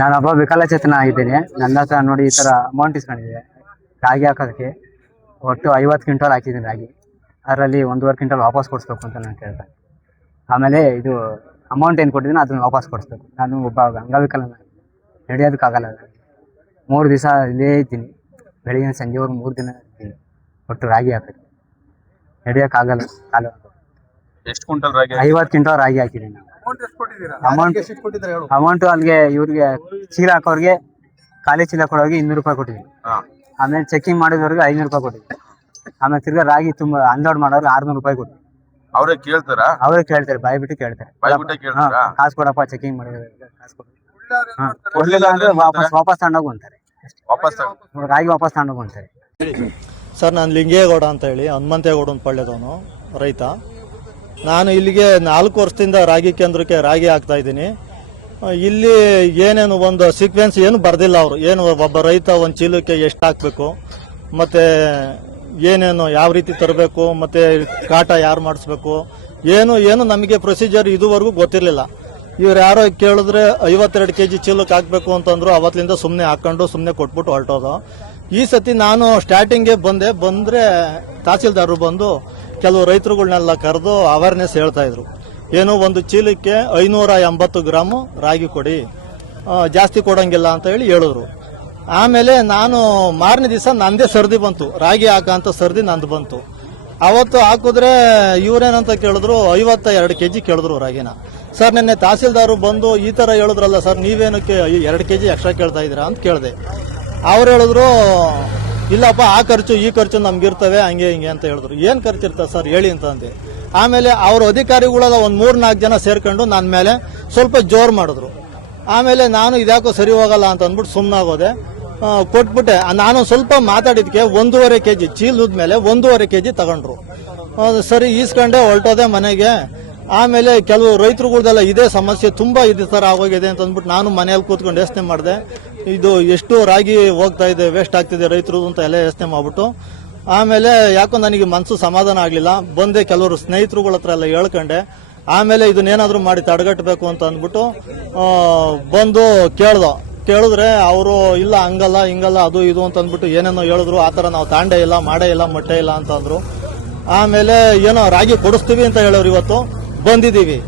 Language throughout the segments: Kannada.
ನಾನೊಬ್ಬ ವಿಕಲಚೇತನ ಆಗಿದ್ದೀನಿ. ನನ್ನ ಹತ್ರ ನೋಡಿ ಈ ತರ ಅಮೌಂಟ್ ಇಸ್ಕೊಂಡಿದೆ ರಾಗಿ ಹಾಕೋದಕ್ಕೆ. ಒಟ್ಟು 50 ಕ್ವಿಂಟಲ್ ಹಾಕಿದ್ದೀನಿ ರಾಗಿ. ಅದರಲ್ಲಿ 1.5 ಕ್ವಿಂಟಲ್ ವಾಪಸ್ ಕೊಡಿಸ್ಬೇಕು ಅಂತ ನಾನು ಕೇಳ್ದೆ. ಆಮೇಲೆ ಇದು ಅಮೌಂಟ್ ಏನು ಕೊಟ್ಟಿದ್ದೀನಿ ಅದನ್ನ ವಾಪಸ್ ಕೊಡಿಸ್ಬೇಕು. ನಾನು ಒಬ್ಬ ಅಂಗವಿಕಲ, ನಡೆಯೋದಕ್ಕಾಗಲ್ಲ. 3 ದಿವಸ ಇಲ್ಲೇ ಇದ್ದೀನಿ, ಬೆಳಿಗ್ಗೆ ಸಂಜೆವರೆಗೂ 3 ದಿನ ಇದ್ದೀನಿ. ಒಟ್ಟು ರಾಗಿ ಹಾಕೋದು ನಡೆಯೋಕ್ಕಾಗಲ್ಲ. ಎಷ್ಟು ಕ್ವಿಂಟಲ್ ರಾಗಿ? 50 ಕ್ವಿಂಟಲ್ ರಾಗಿ ಹಾಕಿದ್ದೀನಿ ನಾವು. ಅಮೌಂಟ್ ಅಲ್ಲಿಗೆ ಇವ್ರಿಗೆ ಚೀಲ ಹಾಕೋರಿಗೆ, ಖಾಲಿ ಚೀಲ ಕೊಡೋರಿಗೆ 200 ರೂಪಾಯಿ ಕೊಟ್ಟಿದ್ದೀನಿ. ಆಮೇಲೆ ಚೆಕಿಂಗ್ ಮಾಡಿದವ್ರಿಗೆ 500 ರೂಪಾಯಿ ಕೊಟ್ಟಿದ್ದೀನಿ. ಆಮೇಲೆ ತಿರ್ಗಾ ರಾಗಿ ತುಂಬ ಅನ್ಲೋಡ್ ಮಾಡೋರಿಗೆ 600 ರೂಪಾಯಿ ಕೊಟ್ಟಿದ್ದೀನಿ. ಅವ್ರೇ ಕೇಳ್ತಾರ? ಅವ್ರೇ ಕೇಳ್ತಾರೆ, ಬಾಯ್ ಬಿಟ್ಟು ಕೇಳ್ತಾರೆ. ಕಾಸು ಕೊಡಪ್ಪ, ಚೆಕಿಂಗ್ ಮಾಡಿದ್ರೆ ಕಾಸು ಕೊಡಿ. ಕೊಡ್ಲಿಲ್ಲ ಅಂದ್ರೆ ವಾಪಸ್ ತಗೊಂಡೋಗು ಅಂತಾರೆ. ರಾಗಿ ವಾಪಸ್ ತಗೊಂಡೋಗು ಅಂತಾರೆ. ಸರ್, ನಾನು ಲಿಂಗೇಗೌಡ ಅಂತ ಹೇಳಿ ಹನುಮಂತೇಗೌಡ ಅಂತ ಪಳ್ಳೆದವನು, ರೈತ. ನಾನು ಇಲ್ಲಿಗೆ 4 ವರ್ಷದಿಂದ ರಾಗಿ ಕೇಂದ್ರಕ್ಕೆ ರಾಗಿ ಹಾಕ್ತಾ ಇದ್ದೀನಿ. ಇಲ್ಲಿ ಏನೇನು ಒಂದು ಸೀಕ್ವೆನ್ಸ್ ಏನು ಬರ್ದಿಲ್ಲ ಅವರು. ಏನು ಒಬ್ಬ ರೈತ ಒಂದು ಚೀಲಕ್ಕೆ ಎಷ್ಟು ಹಾಕಬೇಕು, ಮತ್ತು ಏನೇನು ಯಾವ ರೀತಿ ತರಬೇಕು, ಮತ್ತು ಕಾಟ ಯಾರು ಮಾಡಿಸ್ಬೇಕು, ಏನು ನಮಗೆ ಪ್ರೊಸೀಜರ್ ಇದುವರೆಗೂ ಗೊತ್ತಿರಲಿಲ್ಲ. ಇವ್ರು ಯಾರೋ ಕೇಳಿದ್ರೆ 52 kg ಚೀಲಕ್ಕೆ ಹಾಕಬೇಕು ಅಂತಂದ್ರು. ಅವತ್ತಿಂದ ಸುಮ್ಮನೆ ಹಾಕೊಂಡು ಸುಮ್ಮನೆ ಕೊಟ್ಬಿಟ್ಟು ಹೊರಟೋದು. ಈ ಸತಿ ನಾನು ಸ್ಟಾರ್ಟಿಂಗ್ಗೆ ಬಂದರೆ ತಹಸೀಲ್ದಾರರು ಬಂದು ಕೆಲವು ರೈತರುಗಳನ್ನೆಲ್ಲ ಕರೆದು ಅವೇರ್ನೆಸ್ ಹೇಳ್ತಾ ಇದ್ರು. ಏನು ಒಂದು ಚೀಲಕ್ಕೆ 580 ಗ್ರಾಮು ರಾಗಿ ಕೊಡಿ, ಜಾಸ್ತಿ ಕೊಡಂಗಿಲ್ಲ ಅಂತ ಹೇಳಿದ್ರು. ಆಮೇಲೆ ನಾನು ಮಾರನೇ ದಿವಸ ನಂದೇ ಸರ್ದಿ ಬಂತು, ರಾಗಿ ಹಾಕಂತ ಸರ್ದಿ ನಂದು ಬಂತು. ಅವತ್ತು ಹಾಕಿದ್ರೆ ಇವ್ರೇನಂತ ಕೇಳಿದ್ರು, 52 kg ಕೇಳಿದ್ರು ರಾಗಿನ. ಸರ್, ನಿನ್ನೆ ತಹಸೀಲ್ದಾರು ಬಂದು ಈ ತರ ಹೇಳಿದ್ರಲ್ಲ ಸರ್, ನೀವೇನಕ್ಕೆ 2 kg ಎಕ್ಸ್ಟ್ರಾ ಕೇಳ್ತಾ ಇದ್ದೀರಾ ಅಂತ ಕೇಳಿದೆ. ಅವ್ರು ಹೇಳಿದ್ರು, ಇಲ್ಲಪ್ಪ ಆ ಖರ್ಚು ಈ ಖರ್ಚು ನಮ್ಗಿರ್ತವೆ, ಹಂಗೆ ಹಿಂಗೆ ಅಂತ ಹೇಳಿದ್ರು. ಏನ್ ಖರ್ಚು ಇರ್ತದೆ ಸರ್ ಹೇಳಿ ಅಂತ ಅಂದೆ. ಆಮೇಲೆ ಅವ್ರ ಅಧಿಕಾರಿಗಳೆಲ್ಲ ಒಂದು 3-4 ಜನ ಸೇರ್ಕೊಂಡು ನನ್ನ ಮೇಲೆ ಸ್ವಲ್ಪ ಜೋರು ಮಾಡಿದ್ರು. ಆಮೇಲೆ ನಾನು ಇದ್ಯಾಕೋ ಸರಿ ಹೋಗಲ್ಲ ಅಂತ ಅಂದ್ಬಿಟ್ಟು ಸುಮ್ಮನಾಗೋದೆ, ಕೊಟ್ಬಿಟ್ಟೆ. ನಾನು ಸ್ವಲ್ಪ ಮಾತಾಡಿದ್ಕೆ 1.5 kg ಚೀಲದ ಮೇಲೆ 1.5 kg ತಗೊಂಡ್ರು. ಸರಿ ಈಸ್ಕೊಂಡೆ ಹೊರಟೋದೆ ಮನೆಗೆ. ಆಮೇಲೆ ಕೆಲವು ರೈತರುಗಳ್ದೆಲ್ಲ ಇದೇ ಸಮಸ್ಯೆ ತುಂಬಾ ಇದೇ ತರ ಆಗೋಗಿದೆ ಅಂತ ಅಂದ್ಬಿಟ್ಟು ನಾನು ಮನೆಯಲ್ಲಿ ಕೂತ್ಕೊಂಡು ಯೋಚನೆ ಮಾಡಿದೆ. ಇದು ಎಷ್ಟು ರಾಗಿ ಹೋಗ್ತಾ ಇದೆ, ವೇಸ್ಟ್ ಆಗ್ತಿದೆ ರೈತರು ಅಂತ ಎಲ್ಲ ಯೋಚನೆ ಮಾಡ್ಬಿಟ್ಟು ಆಮೇಲೆ ಯಾಕೋ ನನಗೆ ಮನಸ್ಸು ಸಮಾಧಾನ ಆಗಲಿಲ್ಲ. ಬಂದೆ ಕೆಲವರು ಸ್ನೇಹಿತರುಗಳ ಹತ್ರ ಎಲ್ಲ ಹೇಳ್ಕೊಂಡೆ. ಆಮೇಲೆ ಇದನ್ನೇನಾದ್ರೂ ಮಾಡಿ ತಡೆಗಟ್ಟಬೇಕು ಅಂತ ಅಂದ್ಬಿಟ್ಟು ಬಂದು ಕೇಳಿದ್ರೆ ಅವರು ಇಲ್ಲ ಹಂಗಲ್ಲ ಹಿಂಗಲ್ಲ ಅದು ಇದು ಅಂತ ಅಂದ್ಬಿಟ್ಟು ಏನೇನೋ ಹೇಳಿದ್ರು. ಆ ಥರ ನಾವು ತಾಂಡೇ ಇಲ್ಲ, ಮಾಡೇ ಇಲ್ಲ, ಮೊಟ್ಟೆ ಇಲ್ಲ ಅಂತ ಅಂದ್ರು. ಆಮೇಲೆ ಏನೋ ರಾಗಿ ಕೊಡಿಸ್ತೀವಿ ಅಂತ ಹೇಳೋರು. ಇವತ್ತು ಬಂದಿದ್ದೀವಿ.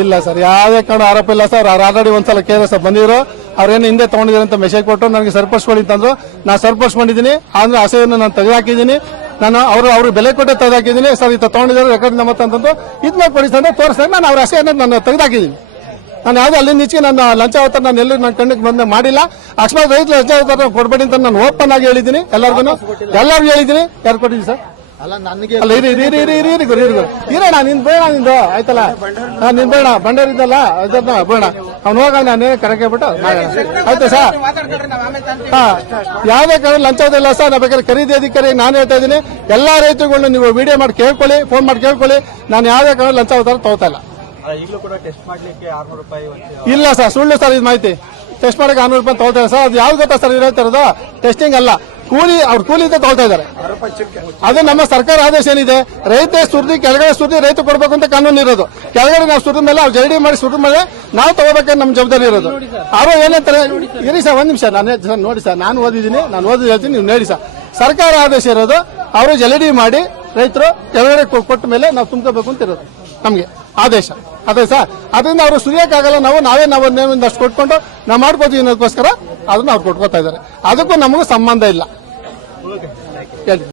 ಇಲ್ಲ ಸರ್, ಯಾವುದೇ ಕಾರಣ ಆರೋಪ ಇಲ್ಲ ಸರ್. ಅವ್ರು ಆಲ್ರೆಡಿ ಒಂದ್ಸಲ KRS ಬಂದಿದ್ರು. ಅವ್ರೇನು ಹಿಂದೆ ತಗೊಂಡಿದ್ದಾರೆ ಅಂತ ಮೆಸೇಜ್ ಕೊಟ್ಟು ನನಗೆ ಸರಿಪಡಿಸ್ಕೊಳ್ಳಿ ಅಂತಂದ್ರು. ನಾನು ಸರಿಪಡಿಸ್ಕೊಂಡಿದ್ದೀನಿ. ಆದ್ರೆ ಹಸೆಯನ್ನು ನಾನು ತೆಗೆದುಹಾಕಿದ್ದೀನಿ. ನಾನು ಅವ್ರು ಬೆಲೆ ಕೊಟ್ಟೆ ತೆಗೆದುಹಾಕಿದ್ದೀನಿ. ಸರ್ ಈ ತಗೊಂಡಿದ್ದಾರೆ ರೆಕಾರ್ಡ್ ನಮ್ಮ ಅಂತಂದು ಇದ್ಮೇಲೆ ಕೊಡಿ ಅಂತ ತೋರಿಸಿದಾಗ ನಾನು ಅವ್ರ ಹಸೆಯನ್ನು ನಾನು ತೆಗೆದುಹಾಕಿದ್ದೀನಿ. ನಾನು ಯಾವುದೇ ಅಲ್ಲಿ ನಿಚ್ಚಿಗೆ ನನ್ನ ಲಂಚ ಅವತಾರ ನಾನು ಎಲ್ಲೂ ನನ್ನ ಕಣ್ಣಿಗೆ ಬಂದು ಮಾಡಿಲ್ಲ. ಅಕಸ್ಮಾತ್ ರೈತರು ಲಂಚ ಅವತಾರ ಕೊಡ್ಬೇಡಿ ಅಂತ ನಾನು ಓಪನ್ ಆಗಿ ಹೇಳಿದ್ದೀನಿ. ಎಲ್ಲರಿಗೂ ಹೇಳಿದ್ದೀನಿ. ಯಾರು ಕೊಟ್ಟಿದ್ದೀನಿ ಸರ್? ಇರೋಣ ನಿನ್ ಬೇಡ, ನಿಂದು ಆಯ್ತಲ್ಲ, ನಿನ್ ಬೇಡ ಬಂಡೇರಿದ್ದಲ್ಲ ಬೇಡ. ಅವ್ನು ಹೋಗ ನಾನು ಕರೆಗೆ ಬಿಟ್ಟು ಆಯ್ತಾ ಸರ್? ಯಾವ್ದೇ ಕಾರಣ ಲಂಚದಿಲ್ಲ ಸರ್. ನಾ ಬೇಕಾದ್ರೆ ಖರೀದಿ ಅಧಿಕಾರಿ ನಾನು ಹೇಳ್ತಾ ಇದ್ದೀನಿ, ಎಲ್ಲಾ ರೈತರುಗಳನ್ನ ನೀವು ವಿಡಿಯೋ ಮಾಡಿ ಕೇಳ್ಕೊಳ್ಳಿ, ಫೋನ್ ಮಾಡಿ ಕೇಳ್ಕೊಳ್ಳಿ. ನಾನು ಯಾವ್ದೇ ಕಾರಣ ಲಂಚ ಅವತಾರ ತಗೋತಾ ಇಲ್ಲ. ಇಲ್ಲ ಸರ್, ಸುಳ್ಳು ಸರ್ ಇದು ಮಾಹಿತಿ. ಟೆಸ್ಟ್ ಮಾಡಕ್ಕೆ 600 ರೂಪಾಯಿ ತಗೋತಾರೆ ಸರ್. ಅದು ಯಾವ್ದು ಗೊತ್ತಾ ಸರ್ ಇರೋದು? ಟೆಸ್ಟಿಂಗ್ ಅಲ್ಲ, ಅವ್ರ ಕೂಲಿ ಅಂತ ತಗೊಳ್ತಾ ಇದ್ದಾರೆ. ಅದು ನಮ್ಮ ಸರ್ಕಾರ ಆದೇಶ ಏನಿದೆ, ರೈತ ಸುರ್ದಿ ಕೆಳಗಡೆ ಸುರ್ದಿ ರೈತ ಕೊಡ್ಬೇಕು ಅಂತ ಕಾನೂನು ಇರೋದು. ಕೆಳಗಡೆ ನಾವು ಸುರಿದ ಮೇಲೆ ಅವ್ರು ಜಲ್ದಿ ಮಾಡಿ ಸುರಿದ ಮೇಲೆ ನಾವು ತಗೋಬೇಕಂತ ನಮ್ಮ ಜವಾಬ್ದಾರಿ ಇರೋದು. ಅವರು ಏನಂತಾರೆ, ಇರಿ ಸರ್ ಒಂದ್ ನಿಮಿಷ, ನಾನು ನೋಡಿ ಸರ್, ನಾನು ಓದಿದ್ದೀನಿ, ನಾನು ಓದಿ ಹೇಳ್ತೀನಿ, ನೀವು ನೋಡಿ ಸರ್. ಸರ್ಕಾರ ಆದೇಶ ಇರೋದು, ಅವರು ಜಲ್ದಿ ಮಾಡಿ ರೈತರು ಕೆಳಗಡೆ ಕೊಟ್ಟ ಮೇಲೆ ನಾವು ತುಂಬ್ಕೋಬೇಕು ಅಂತ ಇರೋದು ನಮ್ಗೆ ಆದೇಶ. ಅದೇ ಸರ್, ಅದರಿಂದ ಅವರು ಸುರಿಯಕ್ಕಾಗಲ್ಲ. ನಾವೇ ಒಂದಷ್ಟು ಕೊಟ್ಕೊಂಡು ನಾವು ಮಾಡ್ಕೋತೀವಿ ಅನ್ನೋದಕ್ಕೋಸ್ಕರ ಅದನ್ನ ಅವ್ರು ಕೊಟ್ಕೋತಾ ಇದ್ದಾರೆ. ಅದಕ್ಕೂ ನಮಗೂ ಸಂಬಂಧ ಇಲ್ಲ.